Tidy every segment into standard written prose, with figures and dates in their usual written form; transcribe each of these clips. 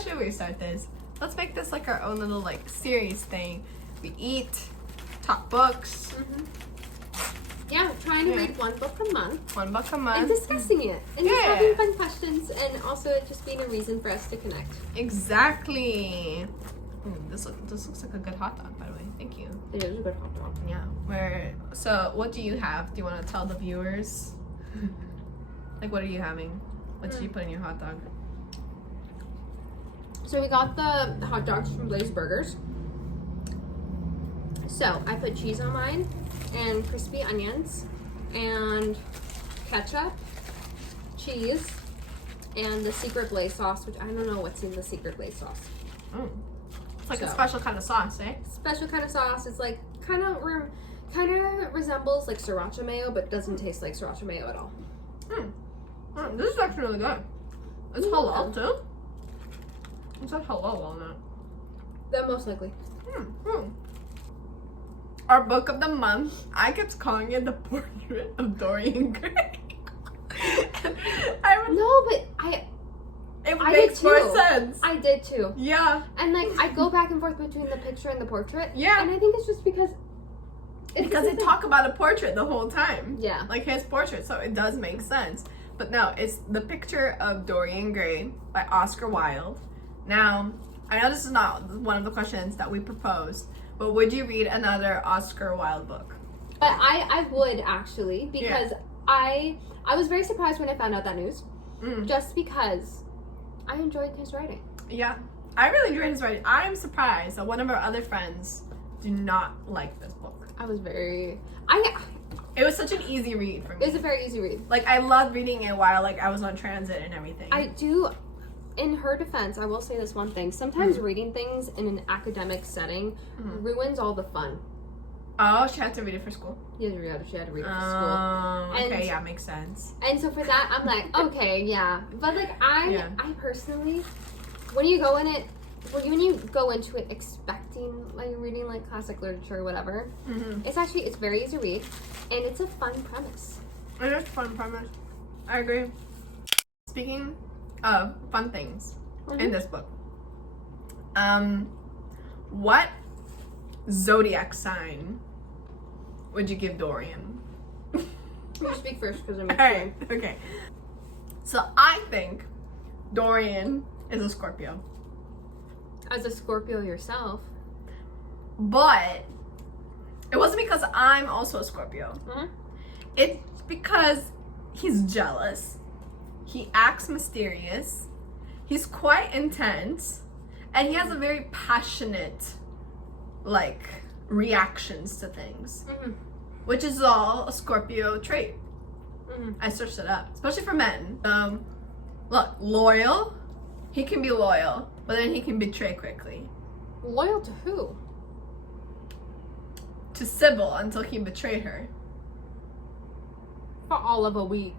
should we start this? Let's make this like our own little like series thing. We eat, talk books. Yeah, trying to read one book a month. One book a month. And discussing it. And just having fun questions. And also it just being a reason for us to connect. Exactly. This looks like a good hot dog, by the way. Thank you. It is a good hot dog. Yeah. So what do you have? Do you want to tell the viewers? Like, what are you having? What did you put in your hot dog? So we got the hot dogs from Blaze Burgers. So I put cheese on mine and crispy onions and ketchup, cheese, and the secret Blaze sauce, which I don't know what's in the secret Blaze sauce. It's like a special kind of sauce, eh? Special kind of sauce. It's like kind of resembles like sriracha mayo, but doesn't taste like sriracha mayo at all. This is actually really good. It's halal too. It said halal on it. Then most likely. Our book of the month, I kept calling it The Portrait of Dorian Gray. It makes more sense. I did too. Yeah. And like I go back and forth between the picture and the portrait. Yeah. And I think it's just because they talk about a portrait the whole time. Yeah. Like his portrait, so it does make sense. But no, it's The Picture of Dorian Gray by Oscar Wilde. Now, I know this is not one of the questions that we proposed, but would you read another Oscar Wilde book? But I would actually, because I was very surprised when I found out that news. Just because I enjoyed his writing. Yeah, I really enjoyed his writing. I'm surprised that one of our other friends do not like this book. It was such an easy read for me. It was a very easy read. Like, I loved reading it while like I was on transit and everything. I do. In her defense, I will say this one thing. Sometimes reading things in an academic setting ruins all the fun. Oh, she had to read it for school? Yeah, she had to read it for school. Okay, yeah, makes sense. And so for that, I'm like, okay, yeah. But like, I personally, when you go into it expecting like reading like classic literature or whatever, it's very easy to read, and it's a fun premise. It is a fun premise. I agree. Speaking of fun things in this book, what zodiac sign would you give Dorian? You speak first because I'm Alright, okay. So I think Dorian is a Scorpio. As a Scorpio yourself. But it wasn't because I'm also a Scorpio. It's because he's jealous. He acts mysterious. He's quite intense. And he has a very passionate, like, reactions to things. Which is all a Scorpio trait. I searched it up. Especially for men. Look, loyal. He can be loyal. But then he can betray quickly. Loyal to who? To Sibyl until he betrayed her. For all of a week.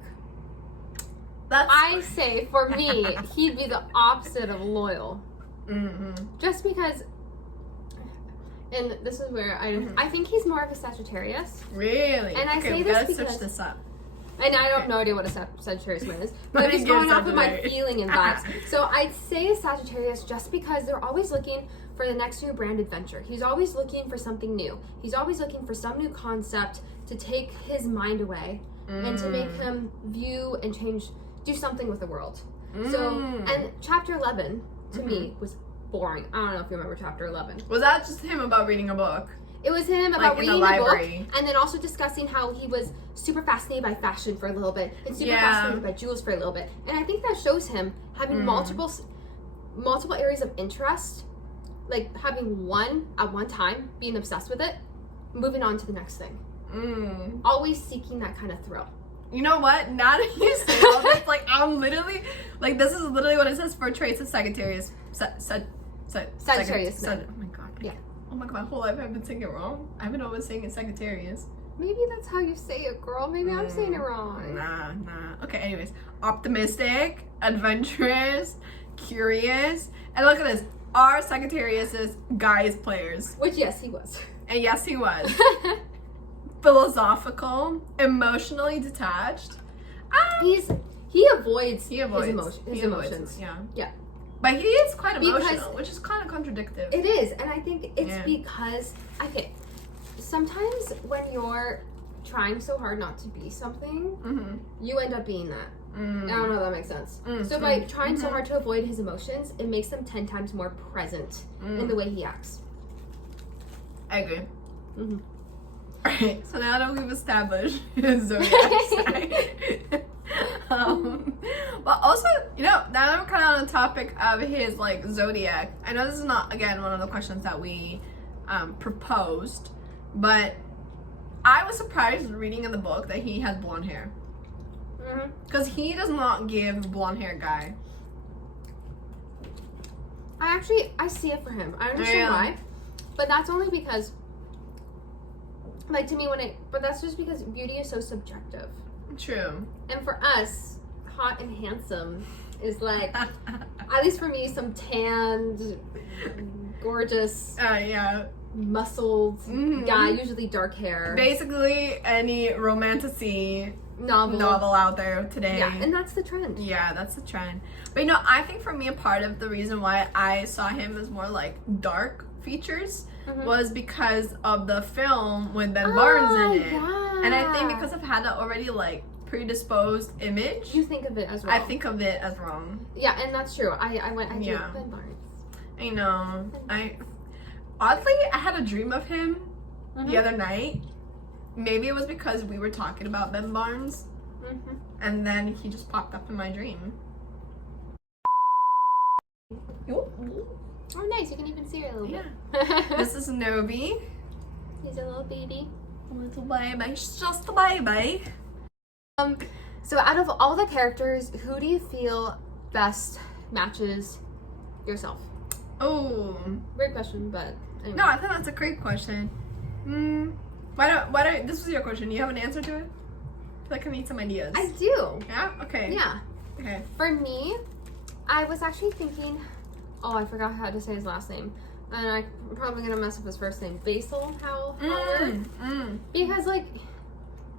That's I say, for me, he'd be the opposite of loyal. Just because, and this is where I think he's more of a Sagittarius. Really? And I okay, say we this gotta because search this up. And I have no idea what a Sagittarius man is, but I'm just going off of my feeling and vibes. So I'd say a Sagittarius just because they're always looking for the next new brand adventure. He's always looking for something new. He's always looking for some new concept to take his mind away and to make him view and do something with the world. So, and chapter 11 to me was boring. I don't know if you remember chapter 11. Was that just him about reading a book? It was him about like in reading the a book library. and then also discussing how he was super fascinated by fashion for a little bit and super fascinated by jewels for a little bit. And I think that shows him having multiple areas of interest, like having one at one time, being obsessed with it, moving on to the next thing. Always seeking that kind of thrill. You know what? Now that you say all this, like, I'm literally, like, this is literally what it says for traits of Sagittarius. Sagittarius. Oh my god. Yeah. Oh my god, my whole life I've been saying it wrong. I've been always saying it Sagittarius. Maybe that's how you say it, girl. Maybe I'm saying it wrong. Nah. Okay, anyways. Optimistic, adventurous, curious. And look at this. Our Sagittarius is guys players. Which, yes, he was. And yes, he was. Philosophical, emotionally detached. He avoids his emotions. Yeah. But he is quite Because emotional, which is kind of contradictory. It is, and I think it's because, okay, sometimes when you're trying so hard not to be something, you end up being that. I don't know if that makes sense. So by trying so hard to avoid his emotions, it makes them 10 times more present in the way he acts. I agree. Alright, so now that we've established his zodiac sign, but also, you know, now that we're kind of on the topic of his, like, zodiac, I know this is not, again, one of the questions that we proposed, but I was surprised reading in the book that he has blonde hair. Because he does not give blonde hair guy. I see it for him. I understand why, but that's only because, like, to me, but that's just because beauty is so subjective. True. And for us, hot and handsome is like, at least for me, some tanned, gorgeous, muscled guy, usually dark hair. Basically, any romantasy novel out there today. Yeah, and that's the trend. Yeah, that's the trend. But you know, I think for me, a part of the reason why I saw him as more like dark features was because of the film with Ben Barnes in it. Yeah. And I think because I've had that already like predisposed image, you think of it as wrong. I think of it as wrong. Yeah, and that's true. I do Ben Barnes. I know. Oddly, I had a dream of him the other night. Maybe it was because we were talking about Ben Barnes, and then he just popped up in my dream. Oh, nice. You can even see her a little bit. This is Novi. He's a little baby. A little baby. She's just a baby. So out of all the characters, who do you feel best matches yourself? Oh. Weird question, but anyway. No, I think that's a great question. Why don't, this was your question. Do you have an answer to it? I feel like I need some ideas. I do. Yeah? Okay. Yeah. Okay. For me, I was actually thinking, I forgot how to say his last name. And I'm probably going to mess up his first name. Basil Howard. Because, like,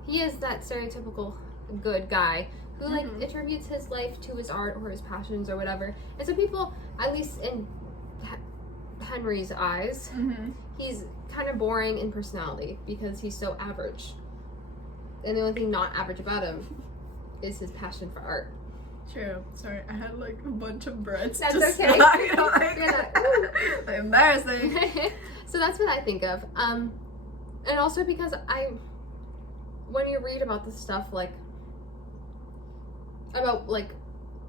he is that stereotypical good guy who, like, attributes his life to his art or his passions or whatever. And so people, at least in Henry's eyes, he's kind of boring in personality because he's so average. And the only thing not average about him is his passion for art. True. Sorry, I had like a bunch of breads. That's just okay. Embarrassing. So that's what I think of. And also because when you read about this stuff, like, about, like,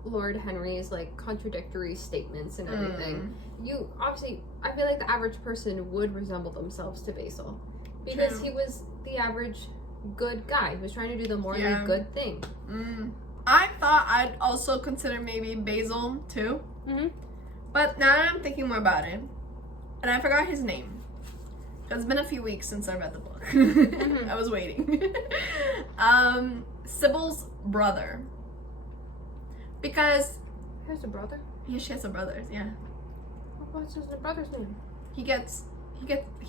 Lord Henry's, like, contradictory statements and everything, you obviously, I feel like the average person would resemble themselves to Basil because he was the average good guy who was trying to do the morally good thing. I thought I'd also consider maybe Basil too, but now I'm thinking more about it, and I forgot his name. It's been a few weeks since I read the book. I was waiting. Sibyl's brother. Because He has a brother? yeah, she has a brother. Yeah. What's his brother's name? He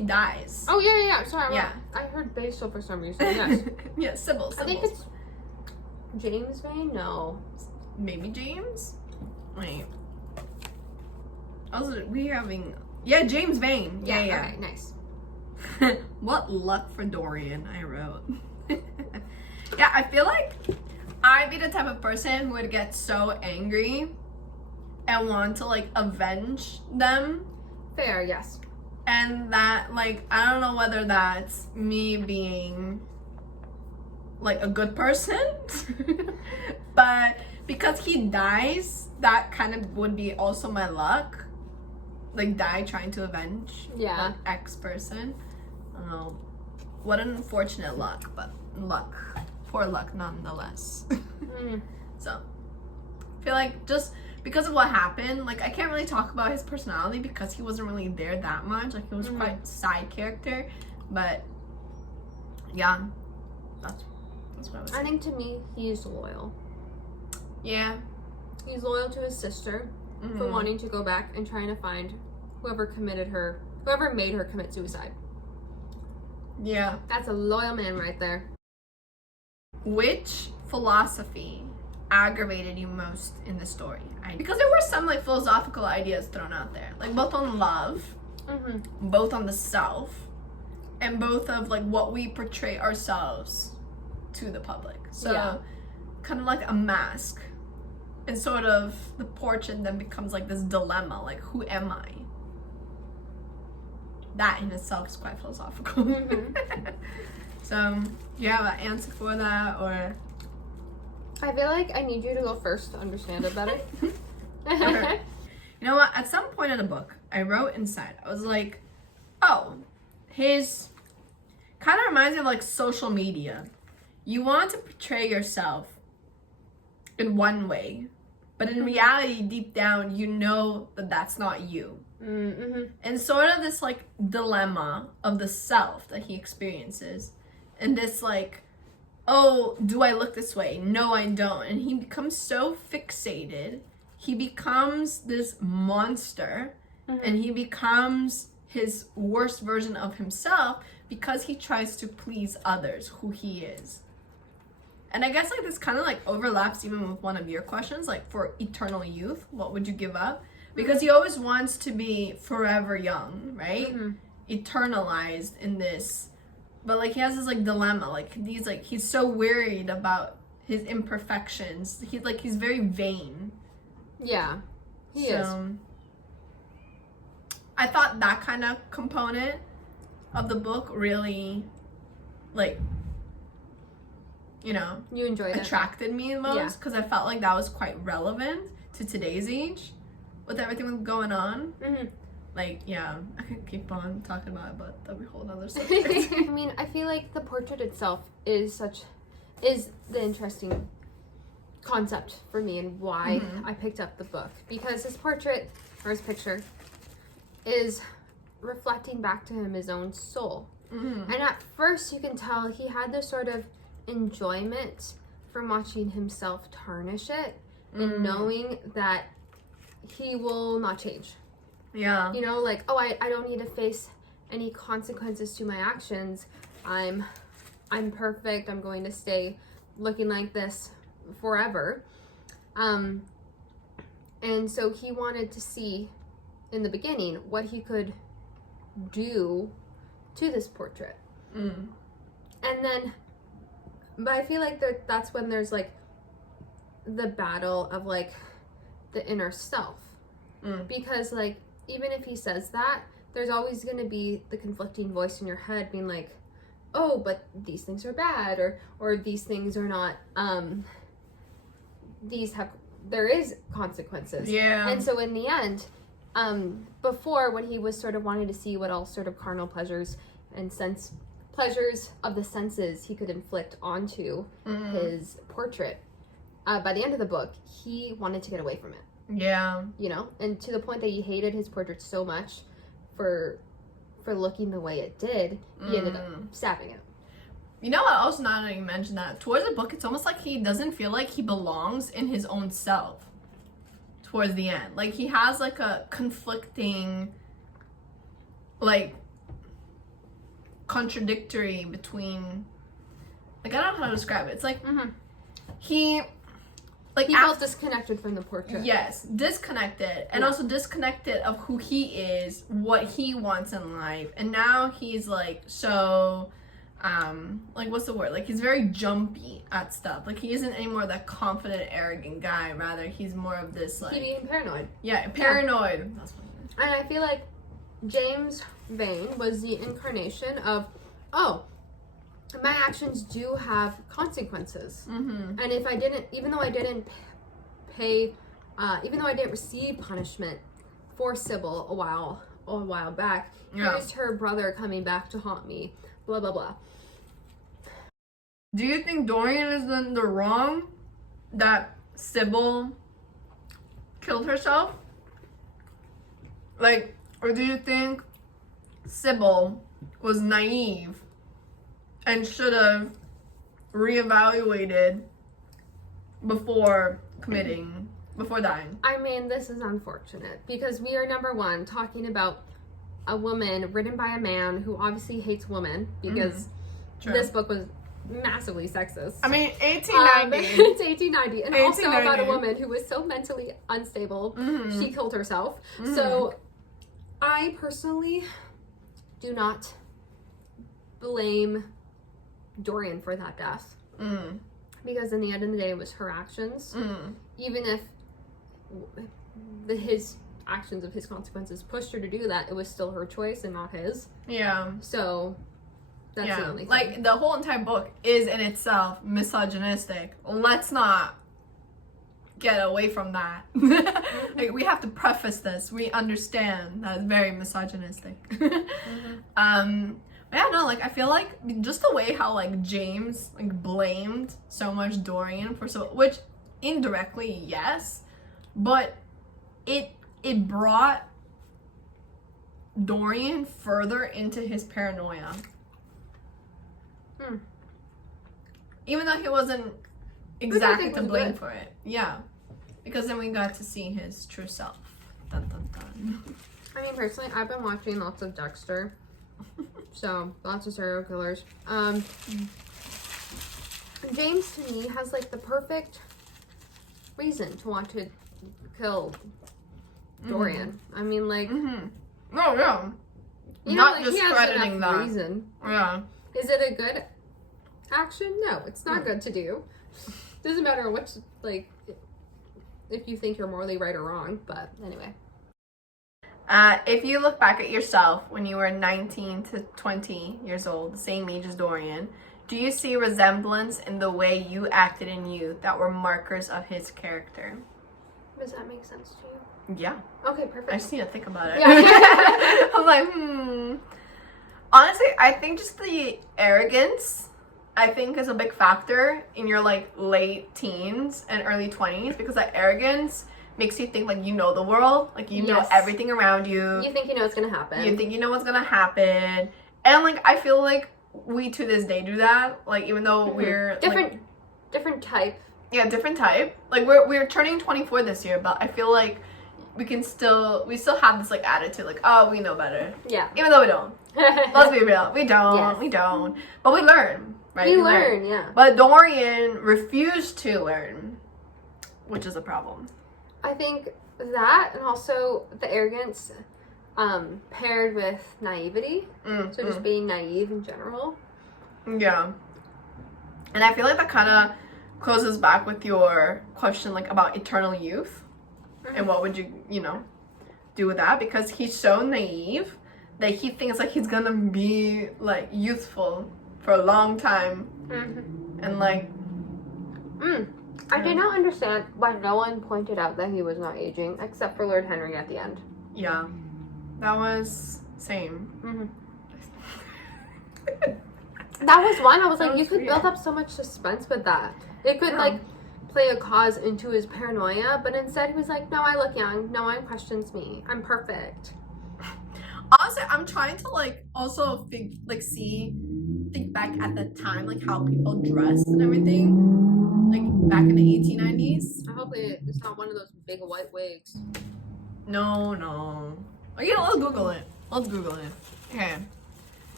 dies. Oh yeah. Sorry, Yeah. I heard Basil for some reason. Yes. Yeah, Sibyl. I think it's James Vane. No. Maybe James. Wait. Also, James Vane. Yeah. Okay, nice. What luck for Dorian, I wrote. Yeah, I feel like I'd be the type of person who would get so angry and want to, like, avenge them. Fair, yes. And that, like, I don't know whether that's me being, like, a good person. But because he dies, that kind of would be also my luck. Like, die trying to avenge Yeah. like, X person. I don't know. What an unfortunate luck, but luck. Poor luck nonetheless. So, I feel like just because of what happened, like, I can't really talk about his personality because he wasn't really there that much. Like, he was quite side character. But, yeah. That's what I was saying. I think to me, he's loyal. Yeah. He's loyal to his sister for wanting to go back and trying to find whoever made her commit suicide. Yeah. That's a loyal man right there. Which philosophy aggravated you most in the story? Because there were some like philosophical ideas thrown out there, like both on love, both on the self, and both of like what we portray ourselves to the public. So kind of like a mask, and sort of the portrait then becomes like this dilemma, like who am I? That in itself is quite philosophical. So you have an answer for that, or? I feel like I need you to go first to understand it better. Okay. You know what? At some point in the book, I wrote inside, I was like, oh, his kind of reminds me of like social media. You want to portray yourself in one way, but in reality, deep down, you know that that's not you. And sort of this like dilemma of the self that he experiences, and this like, oh, do I look this way? No, I don't. And he becomes so fixated. He becomes this monster, and he becomes his worst version of himself because he tries to please others, who he is. And I guess like this kind of like overlaps even with one of your questions, like for eternal youth, what would you give up? Because he always wants to be forever young, right? Eternalized in this. But like he has this like dilemma, like he's so worried about his imperfections. He's very vain. Yeah, he is. I thought that kind of component of the book really, like, you know, you enjoyed attracted me the most, because I felt like that was quite relevant to today's age with everything that's going on. Like, yeah, I could keep on talking about it, but that'll be a whole other subject. I mean, I feel like the portrait itself is the interesting concept for me, and why I picked up the book, because his portrait, or his picture, is reflecting back to him his own soul. And at first you can tell he had this sort of enjoyment from watching himself tarnish it, and knowing that he will not change. Yeah. You know, like, oh, I don't need to face any consequences to my actions. I'm perfect. I'm going to stay looking like this forever. And so he wanted to see in the beginning what he could do to this portrait. And then, but I feel like that's when there's like the battle of like the inner self. Because like, even if he says that, there's always going to be the conflicting voice in your head being like, oh, but these things are bad, or these things are not, there is consequences. Yeah. And so in the end, before, when he was sort of wanting to see what all sort of carnal pleasures and pleasures of the senses he could inflict onto his portrait, by the end of the book, he wanted to get away from it. Yeah. You know, and to the point that he hated his portrait so much for looking the way it did, he ended up stabbing it. You know what else, now that you mentioned that, towards the book, it's almost like he doesn't feel like he belongs in his own self towards the end. Like, he has like a conflicting, like, contradictory between, like, I don't know how to describe it. It's like, he felt disconnected from the portrait. Yes, disconnected, and also disconnected of who he is, what he wants in life, and now he's like so, like, what's the word? Like, he's very jumpy at stuff. Like, he isn't anymore that confident, arrogant guy. Rather, he's more of this like He's being paranoid. Yeah, paranoid. Yeah. That's what it is. And I feel like James Vane was the incarnation of, oh, my actions do have consequences. And if I didn't, even though I didn't receive punishment for Sibyl a while back, here's her brother coming back to haunt me, blah, blah, blah. Do you think Dorian is in the wrong that Sibyl killed herself? Like, or do you think Sibyl was naive and should have reevaluated before dying? I mean, this is unfortunate, because we are, number one, talking about a woman written by a man who obviously hates women, because this book was massively sexist. I mean, 1890. It's 1890. And also 1890. about a woman who was so mentally unstable, she killed herself. So I personally do not blame Dorian for that death. Because in the end of the day, it was her actions. Even if his actions of his consequences pushed her to do that, it was still her choice and not his. Yeah. So that's the only thing. Like, the whole entire book is in itself misogynistic. Let's not get away from that. Like, we have to preface this. We understand that it's very misogynistic. Yeah, no, like, I feel like just the way how, like, James, like, blamed so much Dorian for which indirectly, yes, but it brought Dorian further into his paranoia. Even though he wasn't exactly to blame for it. Yeah. Because then we got to see his true self. Dun, dun, dun. I mean, personally, I've been watching lots of Dexter. So, lots of serial killers. James, to me, has, like, the perfect reason to want to kill Dorian. I mean, like... Oh, yeah. You know, Not like, discrediting that. Reason. Yeah. Is it a good action? No, it's not good to do. Doesn't matter what's, like, if you think you're morally right or wrong, but anyway. If you look back at yourself when you were 19 to 20 years old, the same age as Dorian, do you see resemblance in the way you acted in youth that were markers of his character? Does that make sense to you? Yeah. Okay, perfect. I just need to think about it. Yeah. I'm like, Honestly, I think just the arrogance, I think, is a big factor in your, like, late teens and early 20s, because that arrogance makes you think, like, you know the world, like, you know everything around you. You think you know what's gonna happen. You think you know what's gonna happen. And, like, I feel like we to this day do that, like, even though we're different type. Yeah, different type. Like, we're turning 24 this year, but I feel like we still have this, like, attitude, like, oh, we know better. Yeah. Even though we don't. Let's be real. We don't. Yes. We don't. But we learn, right? We learn, yeah. But Dorian refused to learn, which is a problem. I think that, and also the arrogance paired with naivety. So just being naive in general. Yeah. And I feel like that kind of closes back with your question, like, about eternal youth. And what would you, do with that? Because he's so naive that he thinks, like, he's gonna be, like, youthful for a long time. And, like... I do not understand why no one pointed out that he was not aging, except for Lord Henry at the end. Yeah. That was... same. That was one. I was like, you could build up so much suspense with that. It could, like, play a cause into his paranoia, but instead he was like, no, I look young. No one questions me. I'm perfect. Honestly, I'm trying to, like, also think back at the time, like, how people dressed and everything, like, back in the 1890s. I hope it's not one of those big white wigs. No. Let's Google it. Okay.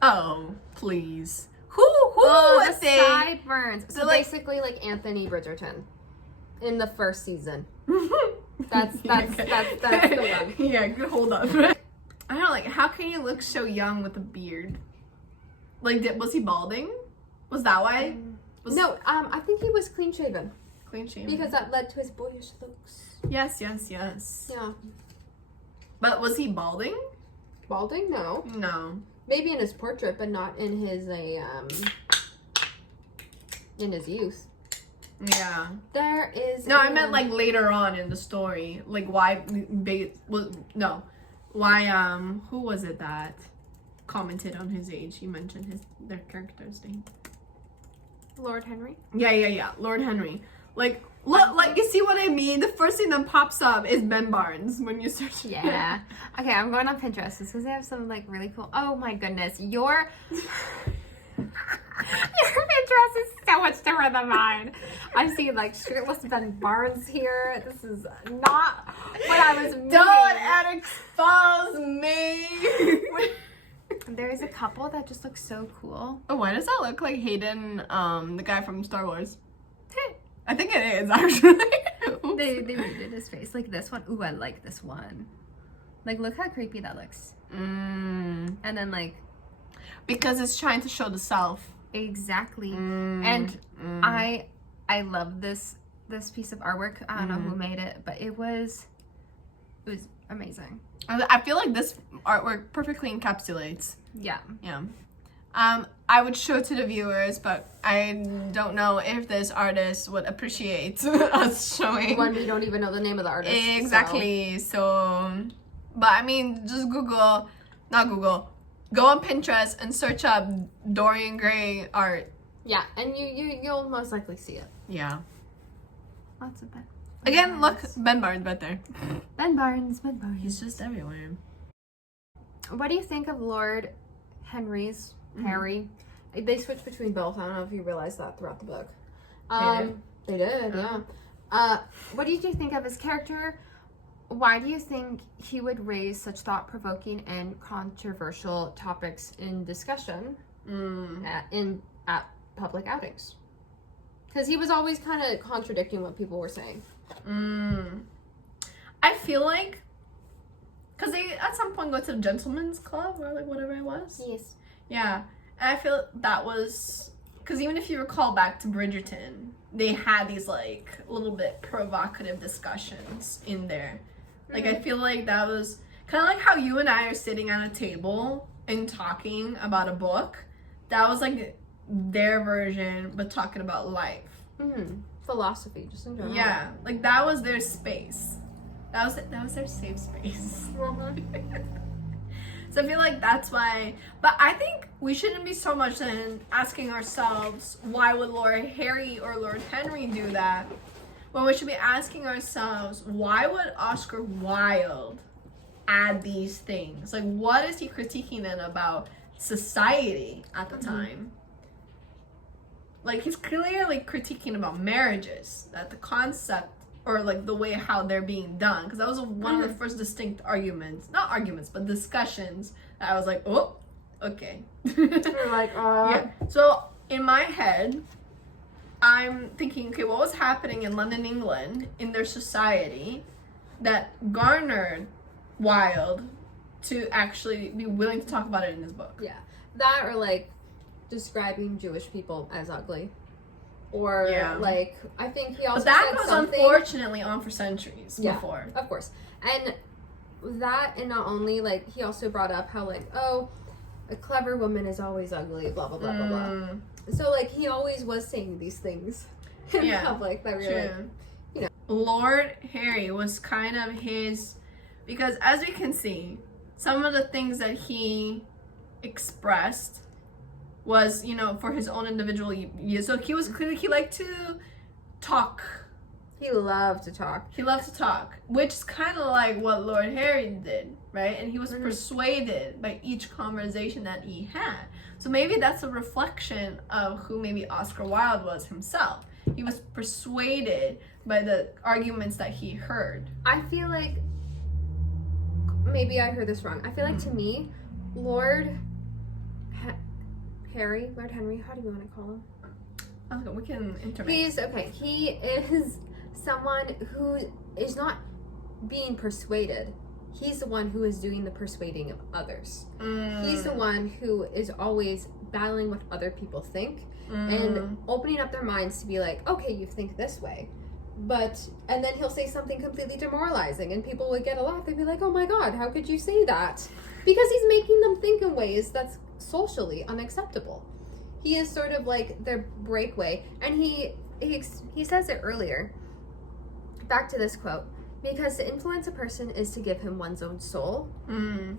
Oh, please. Who was the it? Sideburns. So like, basically, like, Anthony Bridgerton in the first season. That's the one. Yeah, good hold up. I don't know, like, how can you look so young with a beard? Like, was he balding? Was that why? No, I think he was clean shaven. Clean shaven. Because that led to his boyish looks. Yes. Yeah. But was he balding? Balding? No. No. Maybe in his portrait, but not in his in his youth. Yeah. There is. No, I meant, like, later on in the story, like, why? Why? Who was it that commented on his age? You mentioned their character's name. Lord Henry. Yeah. Lord Henry. Like, look, like, you see what I mean? The first thing that pops up is Ben Barnes when you search. Yeah. Okay, I'm going on Pinterest. It's because they have some, like, really cool. Oh my goodness, your Pinterest is so much different than mine. I'm seeing, like, shirtless Ben Barnes here. This is not what I was meaning. Don't expose me. There's there's a couple that just look so cool. Oh, why does that look like Hayden, the guy from Star Wars? I think it is, actually. They redid his face. Like this one. Ooh, I like this one. Like, look how creepy that looks. And then, like... Because it's trying to show the self. Exactly. And I love this piece of artwork. I don't know who made it, but it was amazing. I feel like this artwork perfectly encapsulates. Yeah. Yeah. I would show to the viewers, but I don't know if this artist would appreciate us showing. When we don't even know the name of the artist. Exactly. So, but I mean, just go on Pinterest and search up Dorian Gray art. Yeah, and you'll most likely see it. Yeah. Lots of Ben. Again, look, Ben Barnes right there. Ben Barnes. He's just everywhere. What do you think of Lord Henry's Harry? They switched between both. I don't know if you realized that throughout the book. They did, yeah. What did you think of his character? Why do you think he would raise such thought-provoking and controversial topics in discussion at public outings? Because he was always kind of contradicting what people were saying. I feel like, because they at some point go to the gentleman's club or like whatever it was. Yes. Yeah, and I feel that was, because even if you recall back to Bridgerton, they had these like a little bit provocative discussions in there. Like, I feel like that was kind of like how you and I are sitting at a table and talking about a book. That was like their version, but talking about life. Philosophy, just in general. Yeah, like that was their space. That was their safe space. So I feel like that's why. But I think we shouldn't be so much then asking ourselves, why would Lord Harry or Lord Henry do that? When we should be asking ourselves, why would Oscar Wilde add these things? Like, what is he critiquing then about society at the time? Like, he's clearly critiquing about marriages, that the concept, or like the way how they're being done, because that was one of the first distinct but discussions that I was like, oh, okay. We're like, yeah. So in my head, I'm thinking, okay, what was happening in London, England, in their society that garnered Wilde to actually be willing to talk about it in his book? Yeah, that or like describing Jewish people as ugly, or like I think he also. But that said goes something, unfortunately on for centuries before. Of course, and that, and not only like he also brought up how like, oh, a clever woman is always ugly, blah blah blah blah blah. So like he always was saying these things in public that really, you know. Lord Harry was kind of his, because as we can see, some of the things that he expressed was, you know, for his own individual use. So he was clearly, he liked to talk. He loved to talk. He loved to talk, which is kind of like what Lord Harry did, right? And he was persuaded by each conversation that he had. So maybe that's a reflection of who maybe Oscar Wilde was himself. He was persuaded by the arguments that he heard. I feel like, maybe I heard this wrong. I feel like to me, Lord Henry, how do you want to call him? Okay, we can intermix. He is someone who is not being persuaded. He's the one who is doing the persuading of others. He's the one who is always battling what other people think and opening up their minds to be like, okay, you think this way. And then he'll say something completely demoralizing and people would get a laugh. They'd be like, oh my God, how could you say that? Because he's making them think in ways that's socially unacceptable. He is sort of like their breakaway. And he says it earlier. Back to this quote. Because to influence a person is to give him one's own soul. And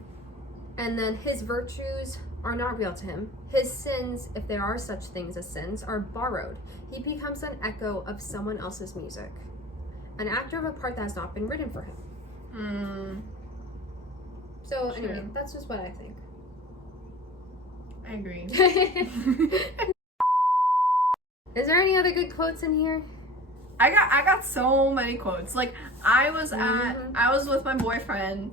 then his virtues are not real to him. His sins, if there are such things as sins, are borrowed. He becomes an echo of someone else's music. An actor of a part that has not been written for him. So anyway, that's just what I think. I agree. Is there any other good quotes in here? I got so many quotes. Like I was with my boyfriend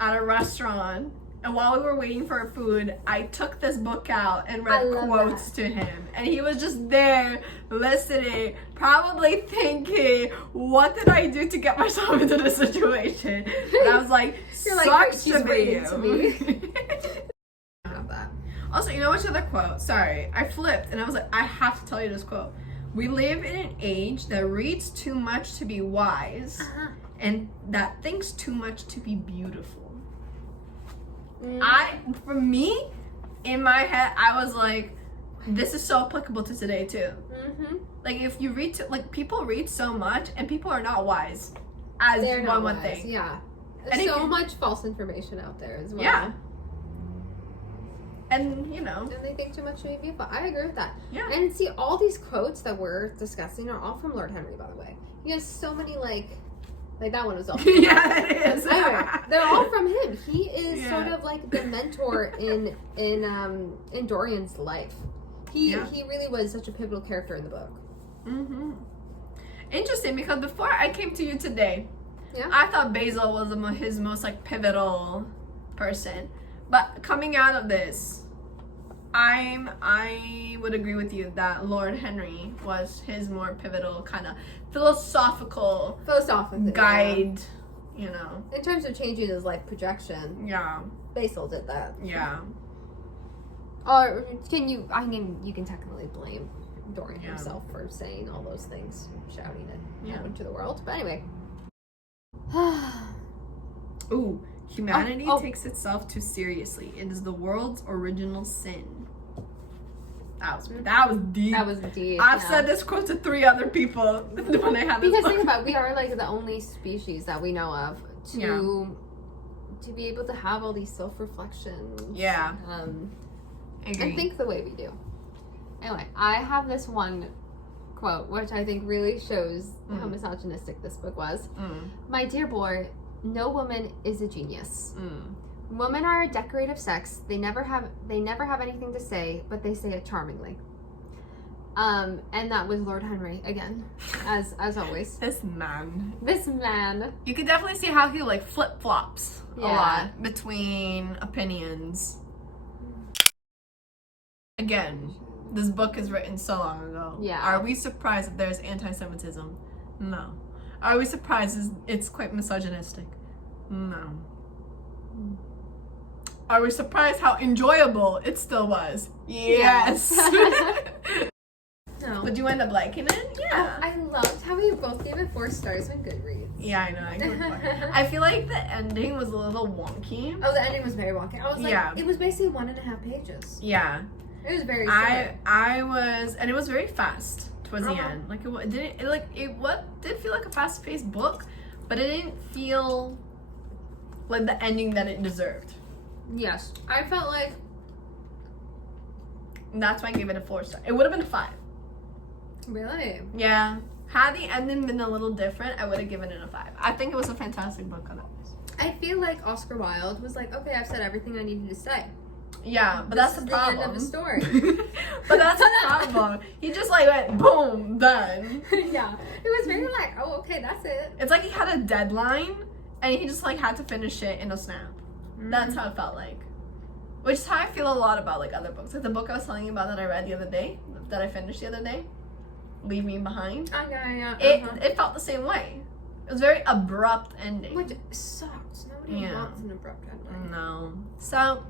at a restaurant And while we were waiting for our food, I took this book out and read quotes to him. And he was just there listening, probably thinking, what did I do to get myself into this situation? And I was like, sucks to be you. Also, you know what's the other quote? Sorry, I flipped and I was like, I have to tell you this quote. We live in an age that reads too much to be wise and that thinks too much to be beautiful. For me, in my head, I was like, this is so applicable to today too. Like if you read, people read so much and people are not wise, as one would think. Yeah, there's so much false information out there as well. Yeah. And and they think too much to be beautiful. I agree with that. Yeah. And see, all these quotes that we're discussing are all from Lord Henry, by the way. He has so many like that one was all. Yeah, it is. Anyway, they're all from him. He is sort of like the mentor in Dorian's life. He really was such a pivotal character in the book. Interesting, because before I came to you today, I thought Basil was his most like pivotal person. But coming out of this, I would agree with you that Lord Henry was his more pivotal kind of philosophical guide, In terms of changing his life projection. Yeah. Basil did that. Yeah. Or you can technically blame Dorian himself for saying all those things, shouting it out into the world. But anyway. Ooh. Humanity takes itself too seriously. It is the world's original sin. That was deep. That was deep. I've said this quote to 3 other people when I had this Because book. think about it, we are like the only species that we know of to be able to have all these self-reflections. Yeah. And think the way we do. Anyway, I have this one quote which I think really shows how misogynistic this book was. My dear boy, no woman is a genius. Women are a decorative sex. They never have anything to say, but they say it charmingly. And that was Lord Henry again, as always. This man. You can definitely see how he like flip-flops a lot between opinions. Again, this book is written so long ago. Yeah. Are we surprised that there's anti-Semitism? No. Are we surprised it's quite misogynistic? No. Are we surprised how enjoyable it still was? Yes. No. Would you end up liking it? Yeah. I loved how we both gave it 4 stars on Goodreads. Yeah, I know. I feel like the ending was a little wonky. Oh, the ending was very wonky. I was like, it was basically 1.5 pages. Yeah. It was very short. And it was very fast towards the end. Like it did feel like a fast-paced book, but it didn't feel like the ending that it deserved. Yes, I felt like. And that's why I gave it a 4 star. It would have been a 5. Really? Yeah. Had the ending been a little different, I would have given it a 5. I think it was a fantastic book on that. I feel like Oscar Wilde was like, okay, I've said everything I needed to say. Yeah, but that's the problem. The end of the story. But that's the problem. He just like went boom, done. Yeah, it was very like, oh, okay, that's it. It's like he had a deadline, and he just like had to finish it in a snap. That's how it felt like. Which is how I feel a lot about like other books. Like the book I was telling you about that I read the other day, that I finished the other day, Leave Me Behind. It felt the same way. It was very abrupt ending. Which sucks. Nobody wants an abrupt ending. No. So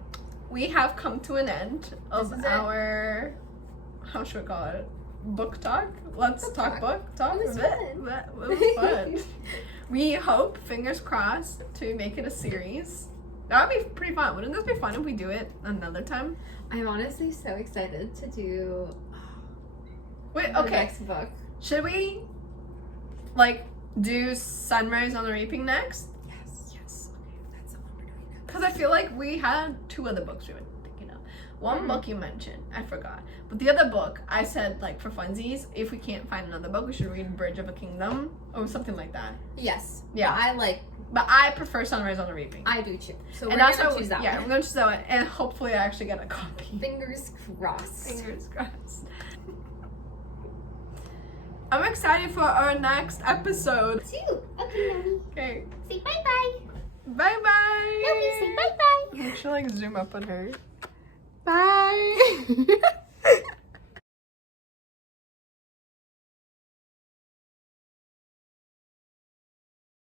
we have come to an end of our, how should we call it? Book talk? Let's talk book talk. It was fun. It was fun. We hope, fingers crossed, to make it a series. That would be pretty fun. Wouldn't this be fun if we do it another time? I'm honestly so excited to do the next book. Should we, like, do Sunrise on the Reaping next? Yes. Okay, that's the one we're doing now. Because I feel like we had 2 other books we were thinking of. One book you mentioned, I forgot. But the other book, I said, like, for funsies, if we can't find another book, we should read Bridge of a Kingdom or something like that. Yes. Yeah. But I prefer Sunrise on the Reaping. I do too. So we're going to choose that one. Yeah, we're going to choose that one. And hopefully I actually get a copy. Fingers crossed. Fingers crossed. I'm excited for our next episode. Me too. Okay, Mommy. Okay. Say bye-bye. Bye-bye. No, you say bye-bye. I should like zoom up on her. Bye.